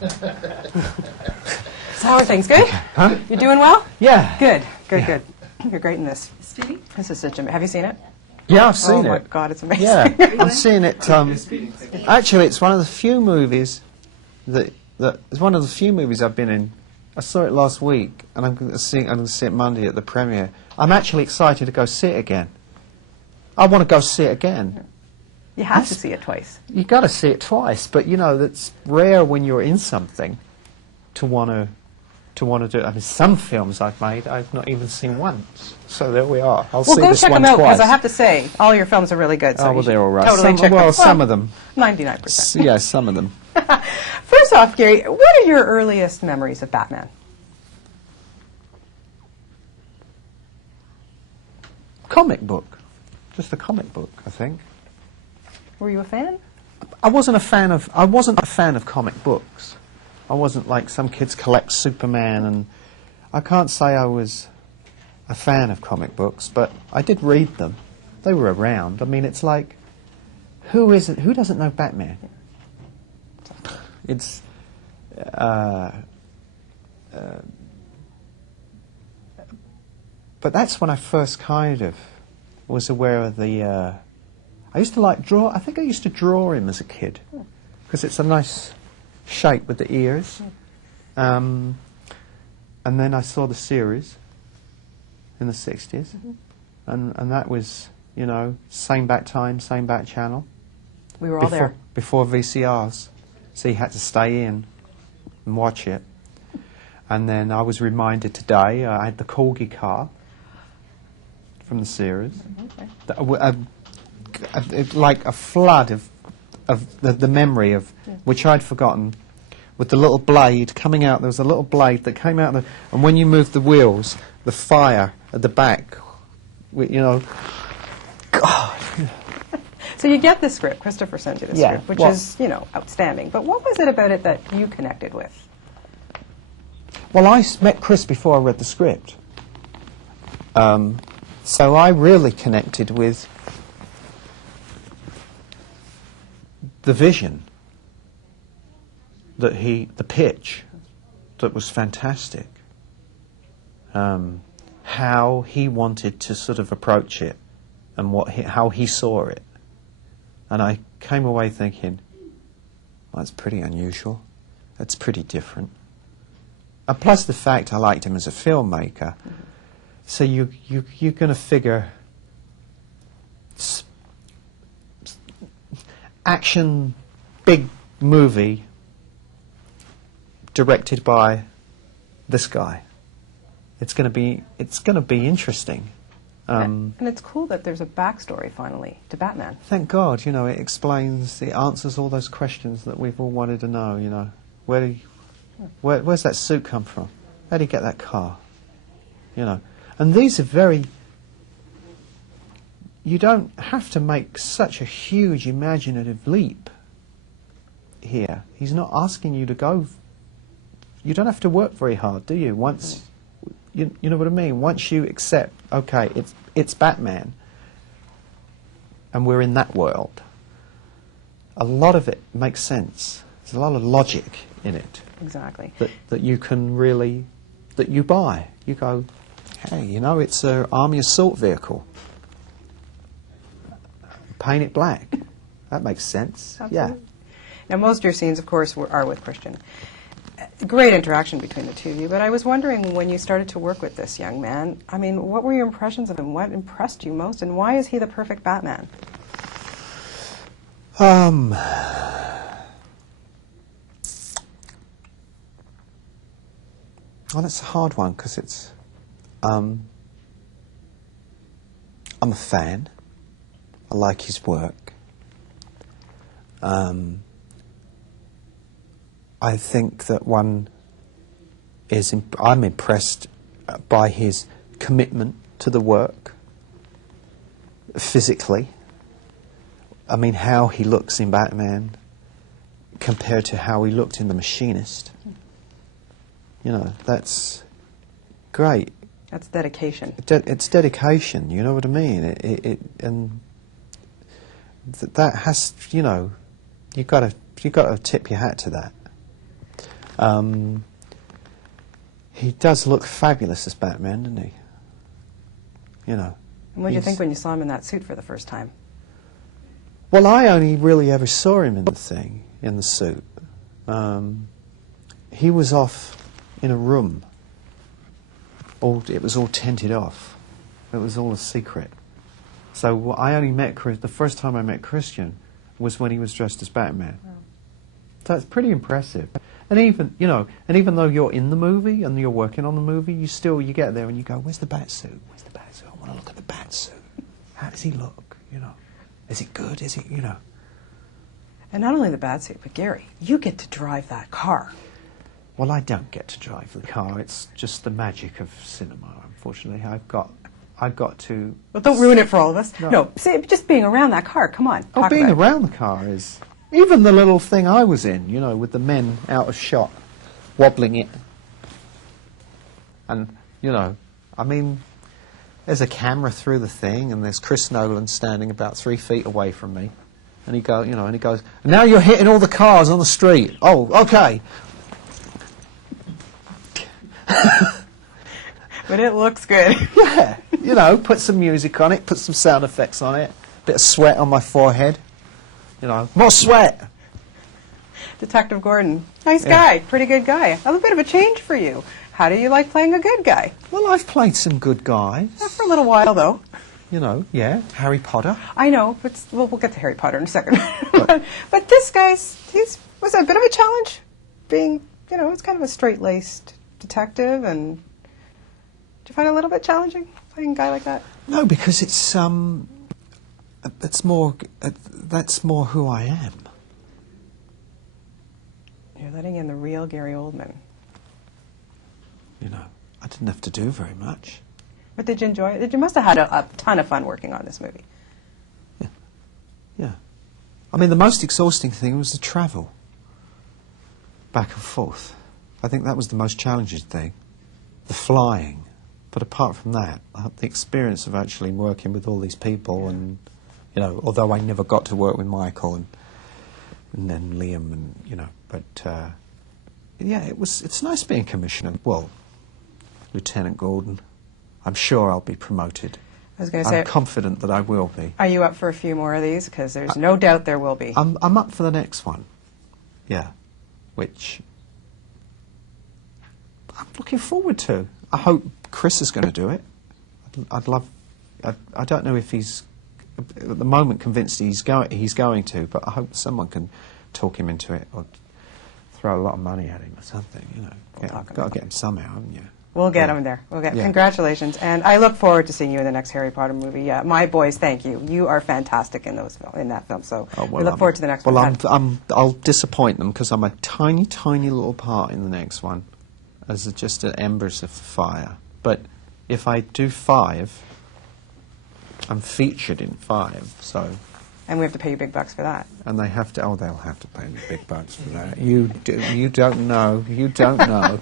So how are things? Good? Huh? You doing well? Yeah. Good. Good. You're great in this. Speedy? This is such a... Have you seen it? Yeah, I've seen it. Oh my God, it's amazing. Yeah, I've seen it. Actually, it's one of the few movies that it's one of the few movies I've been in. I saw it last week, and I'm going to see it Monday at the premiere. I'm actually excited to go see it again. I want to go see it again. You have to see it twice. You got to see it twice, but you know that's rare when you're in something to want to do it. I mean, some films I've made I've not even seen once. So there we are. I'll see Well, go this check one them out, twice. because I have to say, all your films are really good. So oh, well, they're all right. Totally check them. Some of them. 99%. Yeah, some of them. First off, Gary, what are your earliest memories of Batman? Comic book. Just a comic book, I think. Were you a fan? I wasn't a fan of comic books. I wasn't like some kids collect Superman, and I can't say I was a fan of comic books, but I did read them. They were around. I mean, it's like, who doesn't know Batman? It's but that's when I first kind of was aware of the I used to like draw. I think I used to draw him as a kid because it's a nice shape with the ears. And then I saw the series in the 60s, and that was, you know, same back time, same back channel. We were all there. Before VCRs, so you had to stay in and watch it. And then I was reminded today, I had the Corgi car from the series. Like a flood of the memory of, which I'd forgotten, with the little blade coming out. There was a little blade that came out, and when you moved the wheels, the fire at the back, you know, God. So you get the script. Christopher sent you the script, which is, you know, outstanding. But what was it about it that you connected with? Well, I met Chris before I read the script. So I really connected with the vision that the pitch that was fantastic. How he wanted to sort of approach it and how he saw it. And I came away thinking, well, that's pretty unusual. That's pretty different. And plus the fact I liked him as a filmmaker. So you're going to figure action, big movie directed by this guy. It's going to be interesting. And it's cool that there's a backstory finally to Batman. Thank God, you know, it answers all those questions that we've all wanted to know. You know, where's that suit come from? How did he get that car? You know, and these are you don't have to make such a huge imaginative leap here. He's not asking you to go. You don't have to work very hard, do you? Once you know what I mean. Once you accept, okay, it's Batman, and we're in that world. A lot of it makes sense. There's a lot of logic in it. Exactly. That you can really, that you buy. You go, hey, you know, it's an army assault vehicle. Paint it black. That makes sense. Absolutely. Yeah. Now, most of your scenes, of course, are with Christian. Great interaction between the two of you, but I was wondering, when you started to work with this young man, I mean, what were your impressions of him? What impressed you most, and why is he the perfect Batman? Well, it's a hard one, because it's... I'm a fan. I like his work. I think that I'm impressed by his commitment to the work, physically. I mean, how he looks in Batman compared to how he looked in The Machinist. You know, that's great. That's dedication. It's dedication, you know what I mean? And that has, you know, you've got to tip your hat to that. He does look fabulous as Batman, doesn't he? You know. And what did you think when you saw him in that suit for the first time? Well, I only really ever saw him in the suit. He was off in a room. It was all tented off. It was all a secret. So I only met the first time I met Christian was when he was dressed as Batman. Oh. So it's pretty impressive. And even though you're in the movie and you're working on the movie, you get there and you go, "Where's the bat suit? Where's the bat suit? I want to look at the bat suit. How does he look? You know, is it good? Is it, you know?" And not only the bat suit, but Gary, you get to drive that car. Well, I don't get to drive the car. It's just the magic of cinema. Unfortunately, I've got to. Well, don't ruin it for all of us. No. No, say, just being around that car. Come on. Oh, talk being about it. around the car is even the little thing I was in. You know, with the men out of shot, wobbling it, and you know, I mean, there's a camera through the thing, and there's Chris Nolan standing about 3 feet away from me, and he goes, "Now you're hitting all the cars on the street." Oh, okay. But it looks good. Yeah, you know, put some music on it, put some sound effects on it, bit of sweat on my forehead, you know, more sweat. Detective Gordon, nice guy, pretty good guy. A little bit of a change for you. How do you like playing a good guy? Well, I've played some good guys. Not for a little while, though. You know, yeah, Harry Potter. I know, but we'll get to Harry Potter in a second. But this guy's, was a bit of a challenge, being, you know, it's kind of a straight-laced detective, and did you find it a little bit challenging playing a guy like that? No, because it's that's more who I am. You're letting in the real Gary Oldman. You know, I didn't have to do very much. But did you enjoy it? You must have had a ton of fun working on this movie. Yeah. I mean, the most exhausting thing was the travel back and forth. I think that was the most challenging thing, the flying. But apart from that, the experience of actually working with all these people, and you know, although I never got to work with Michael and then Liam, and you know, but yeah, it's nice being Commissioner. Well, Lieutenant Gordon. I'm sure I'll be promoted. I was going to say, I'm confident that I will be. Are you up for a few more of these? Because there's no doubt there will be. I'm up for the next one. Yeah, which I'm looking forward to. I hope Chris is going to do it. I'd love. I don't know if he's at the moment convinced he's going to, but I hope someone can talk him into it or throw a lot of money at him or something. You know, got to get him somehow, haven't you? We'll get him there. Congratulations, and I look forward to seeing you in the next Harry Potter movie. Yeah, my boys, thank you. You are fantastic in that film. So we look forward to the next one. Well, I'll disappoint them because I'm a tiny, tiny little part in the next one, as just an embers of fire. But if I do 5, I'm featured in 5. So. And we have to pay you big bucks for that. And they have to. Oh, they'll have to pay me big bucks for that. You don't know. You don't know.